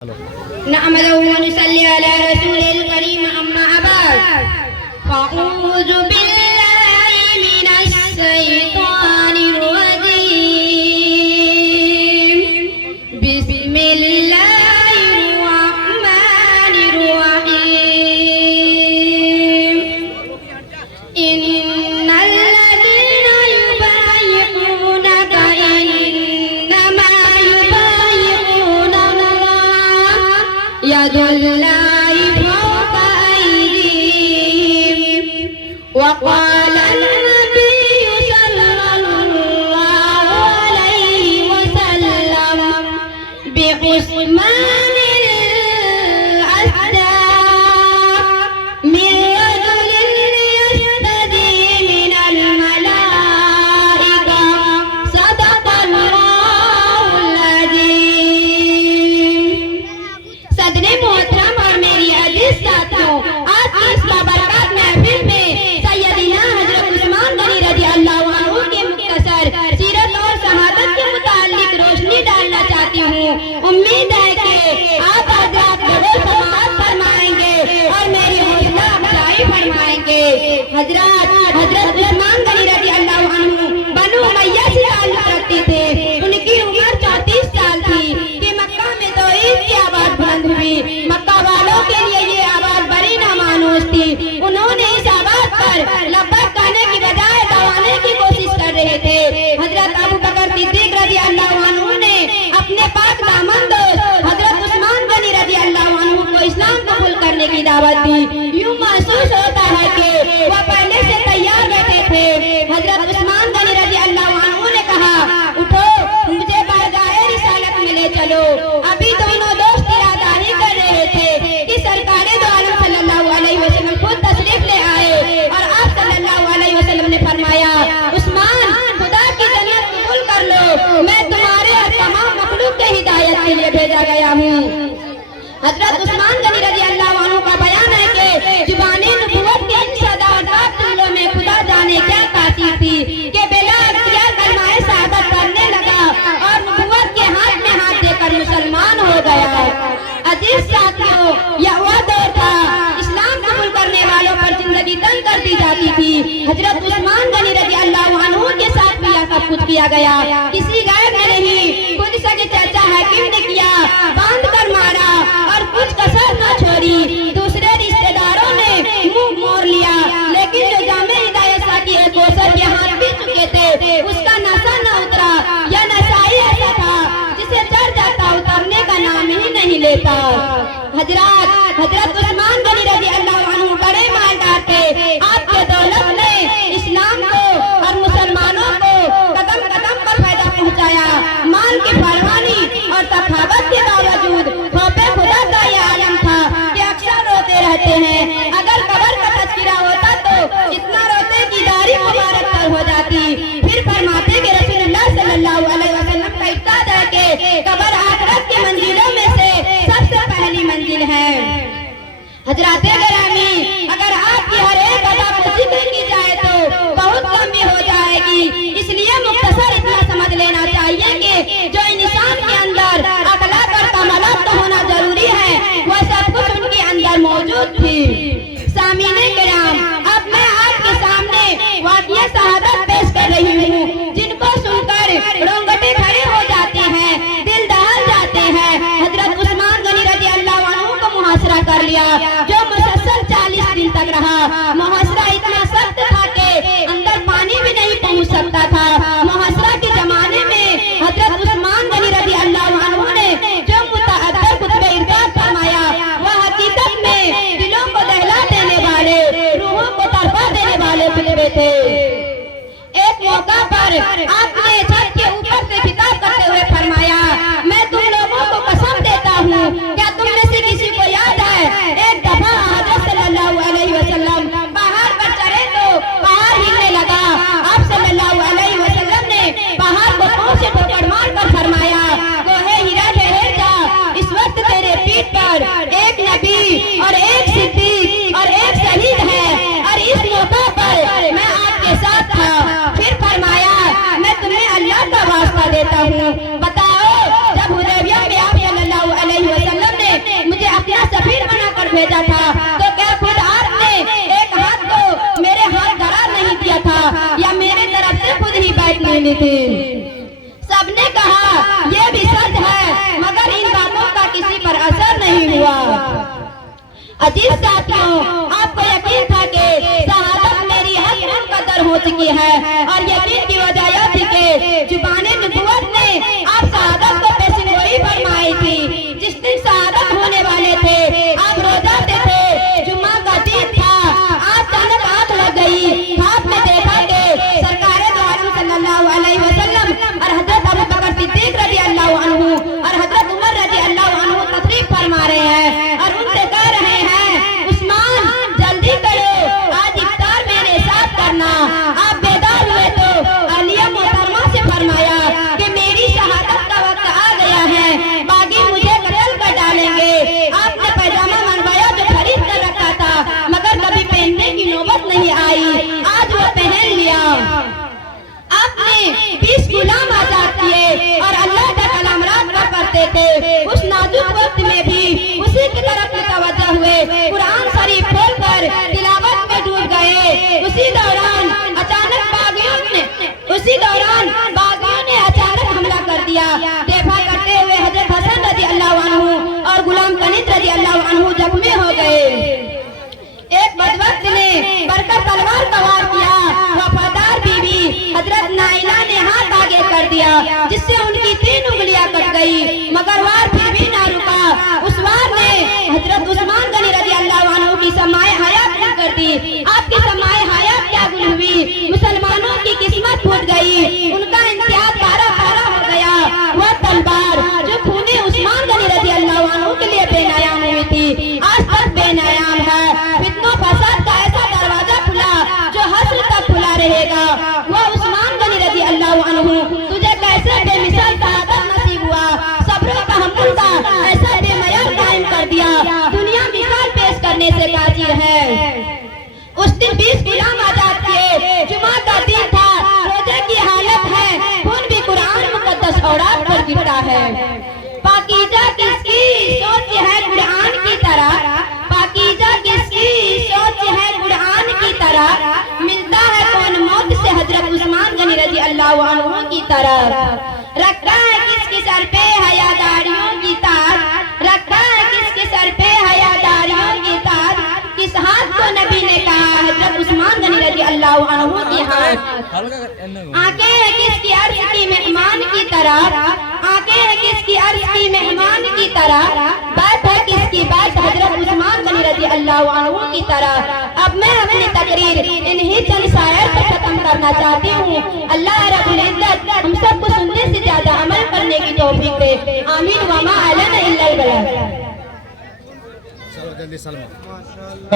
नहमदुहु व नसल्ली अला रसूलिल करीम अम्मा बाद फ़अऊज़ु बिल्लाहि मिनश शैतानिर रजीम बिस्मिल्लाहिर रहमानिर रहीम इन्नल लज़ीना युबायिऊनका इन्नमा युबायिऊना यदुल्लाहि फौका अयदीहिम वक़ाला अन्नबिय्यु सल्लल्लाहु अलैहि वसल्लम बिउस्मानिल अस्दा मिन रजुलिन यस्तदी मिनल मलाइका सदक़ल्लाहुल अज़ीम। सदने मोहतरम और मेरी अजीज साथियों, आज की इस बाबरकत महफिल में सैयदना हजरत उस्मान गनी रज़ी अल्लाह अन्हु के मुख्तसर सीरत और शहादत के मुताल्लिक रोशनी डालना चाहती हूँ। उम्मीद है कि आप हजरात कबूल समाअत फरमाएंगे और मेरी हौसला अफजाई फरमाएंगे। हजरत उस्मान गनी रज़ी अल्लाह अन्हु बनु उमय्या से ताल्लुक रखते थे। उनकी उम्र 34 साल थी कि मक्का में तो ईद की आवाज बुलंद हुई। मक्का वालों के लिए ये आवाज बड़ी नामानूस थी। उन्होंने इस आवाज पर लब्बैक कहने की बजाय दबाने की कोशिश कर रहे थे। हजरत अबू बकर सिद्दीक रज़ी अल्लाह अन्हु ने अपने पाक दामन दोस्त हजरत उस्मान गनी रज़ी अल्लाह अन्हु को इस्लाम कबूल करने की दावत दी। यूं महसूस होता है कि वह पहले से तैयार बैठे थे। हजरत उस्मान गनी रज़ी अल्लाह अन्हु ने कहा, उठो, मुझे बारगाहे रिसालत में ले चलो। अभी दोनों दोस्त इरादा ही कर रहे थे कि सरकारे दो आलम सल्लल्लाहु अलैहि वसल्लम खुद तशरीफ ले आए और आप सल्लल्लाहु अलैहि वसल्लम ने फरमाया, उस्मान, खुदा की जन्नत कबूल कर लो, मैं तुम्हारे और तमाम मखलूक के हिदायत के लिए भेजा गया हूँ। हजरत उस्मान गनी रज़ी अल्लाह अन्हु का बयान है कि जुबाने नबुव्वत के इन सदा और सात जुमलों में खुदा जाने क्या तासीर थी कि बिला इख्तियार कलमाए शहादत पढ़ने लगा और नबुव्वत के हाथ में हाथ देकर मुसलमान हो गया। अजीज साथियों, यह वह दौर था इस्लाम कबूल करने वालों पर जिंदगी तंग कर दी जाती थी। हजरत उस्मान गनी रज़ी अल्लाह अन्हु के साथ भी यह सब कुछ किया गया। किसी गैर ने नहीं, खुद सगे चाचा हाकिम ने किया, बांध कर मारा और कुछ कसर न छोड़ी। दूसरे रिश्तेदारों ने मुंह मोड़ लिया, लेकिन जो जामे हिदायत सा की एक कोसर के हाथ भी चुके थे, उसका नशा न उतरा। यह नशा ही ऐसा था जिसे चढ़ जाता उतरने का नाम ही नहीं लेता। हजरत उस्मान गनी रज़ी अल्लाह अन्हु बड़े मालदार थे। आपके दौलत ने इस्लाम को और मुसलमानों को कदम कदम पर फायदा पहुंचाया। माल की फरमानी और सखावत के बावजूद खौफे खुदा का यह आलम था कि अक्सर रोते रहते हैं। अगर कब्र का तज़किरा होता तो इतना रोते कि दाढ़ी मुबारक तर हो जाती। फिर फरमाते कि रसूलुल्लाह सल्लल्लाहु अलैहि वसल्लम का इरशाद है कि कब्र आखिरत की मंजिलों में से सबसे पहली मंजिल है। हजराते गिरामी, अगर आपकी हर एक अदा को जिक्र की जाए तो बहुत कमी हो जाएगी। इसलिए मुख्तसर इतना समझ लेना चाहिए कि जो इंसान के अंदर अखलाक और कमालात का होना जरूरी है, वह सब कुछ उनके अंदर मौजूद थी। सामीने किराम, अब मैं आपके सामने वाक़िया शहादत पेश कर रही हूँ, जिनको सुनकर रोंगटे खड़े हो जाते हैं, दिल दहल जाते हैं। हजरत उस्मान गनी रज़ी अल्लाह अन्हु को मुहासरा कर लिया, जो मुसलसल 40 दिन तक रहा। मुहासरा इतना सख्त था कि अंदर पानी भी नहीं पहुँच सकता था। मुहासरा के जमाने में हजरत उस्मान गनी रज़ी अल्लाह अन्हु ने जो मुतअद्दिब खुतबे इरशाद फरमाया, वह हकीकत में दिलों को दहला देने वाले, रूहों को तड़पा देने वाले खुतबे थे। एक मौका पर आपने छत के ऊपर से खिताब करते हुए फरमाया, मैं तुम लोगों को कसम देता हूँ, क्या तुम में से किसी को याद है एक दफा हज़रत सल्लल्लाहु अलैहि वसल्लम पहाड़ पर चढ़े तो पहाड़ हिलने लगा। आप सल्लल्लाहु अलैहि वसल्लम ने पहाड़ को पांव से ठोकर मारकर फरमाया, कोहे हीरा ठहर जा, इस वक्त तेरे पीठ पर एक नबी और एक सिद्दीक और एक शहीद है और इस मौका पर मैं आपके साथ था। फिर फरमाया, मैं तुम्हें अल्लाह का वास्ता देता हूँ, बताओ, जब हुदैबिया में आप सल्लल्लाहु अलैहि वसल्लम कर भेजा था, तो क्या खुद आपने एक हाथ को मेरे हाथ धरा नहीं दिया था, या मेरी तरफ से खुद ही बैठ नहीं ली थी? सबने कहा ये भी सच है, मगर इन बातों का किसी पर असर नहीं हुआ। अजीज साथियों, आपको यकीन था कि शहादत मेरी हक मुकद्दर हो चुकी है, और यकीन की वजह यह थी कि जुबाने नबुव्वत ने आप शहादत को पेशगोई फरमाई थी। जिस दिन शहादत होने वाले थे, आप रोजाते थे, जुम्मा का दिन था, आप अचानक आंख लग गई। आपने देखा कि सरकारे दो आलम सल्लल्लाहु अलैहि वसल्लम और हजरत अबू बकर सिद्दीक रजी अल्लाह अन्हु और हजरत उमर रजी अल्लाह अन्हु तशरीफ फरमा रहे हैं, और उनसे कह रहे हैं, उस्मान जल्दी करो, आज इफ्तार मेरे साथ करना। आप बेदार हुए तो आलिया मोहतरमा से फरमाया कि मेरी शहादत का वक्त आ गया है, बागी मुझे कत्ल कर डालेंगे। आपने पैजामा मनवाया जो खरीद कर रखा था, मगर कभी पहनने की नौबत नहीं आई, आज वो पहन लिया। आपने 20 गुलाम आजाद किए और अल्लाह का कलाम रात भर पढ़ते थे। उस नाजुक वक्त में भी उसी की तरफ मुतवज्जह हुए, कुरान शरीफ खोलकर तिलावत में डूब गए। उसी दौरान बागियों ने अचानक हमला कर दिया। दफा करते हुए हजरत हसन रजी अल्लाह अन्हु और गुलाम कनीज रजी अल्लाह अन्हु जख्मी हो गए। एक बदबख्त ने बरकर तलवार का वार किया, वफादार बीवी हजरत नाइला ने हाथ आगे कर दिया, जिससे उनकी 3 उंगलियां कट गई, मगर वार फिर भी ना रुका। उस वार ने हजरत उस्मान गनी रजी अल्लाह अन्हु की समाए हयात गुल कर दी। आपकी समाए हयात क्या गुल हुई, मुसलमानों की किस्मत फूट गई, उनका इम्तियाज पारा हो गया। वह तलवार जो खूने उस्मान गनी रजी अल्लाह अन्हु के लिए बेनायाम हुई थी, आज तक बेनायाम है। फित्नों फसाद का ऐसा दरवाजा खुला जो हस्र तक खुला रहेगा। वह उस्मान गनी रजी अल्लाह अन्हु, तुझे कैसे बेमिसाल शहादत नसीब हुआ, सब्र व तहम्मुल का ऐसा बेमयार कायम कर दिया, दुनिया मिसाल पेश करने से काजिर है। उस दिन 20 गुलाम आजाद किए, जुमा का दिन था, रोजे की हालत है, खून भी कुरान मुकद्दस औरात पर गिरता है। पाकीज़ा किसकी सोच है कुरान की तरह, पाकीज़ा किसकी सोच है कुरान की तरह, मिलता है कौन मौत से हजरत उस्मान गनी रजी अल्लाह अन्हु की तरह। रखा है किसके सर पे हयादारियों की ताज, रखा है किसके सर पे हयादारियों की ताज, किस हाथ को नबी ने कहा हजरत उस्मान गनी रजी अल्लाह अन्हु की हाथ। आंखें है किसकी अर्श की मेहमान की तरह, आंखें है किसकी अर्श की मेहमान की तरह, बात है किसकी बात हजरत उस्मान गनी रजी अल्लाह अन्हु की तरह। अब मैं अपनी तकरीर इन्हीं चंद शायर पर खत्म करना चाहती हूँ। अल्लाह रब्बुल इज्जत हम सबको सुनने से ज्यादा अमल करने की तौफीक दे। आमीन व मा अलैना इल्लल बलाग।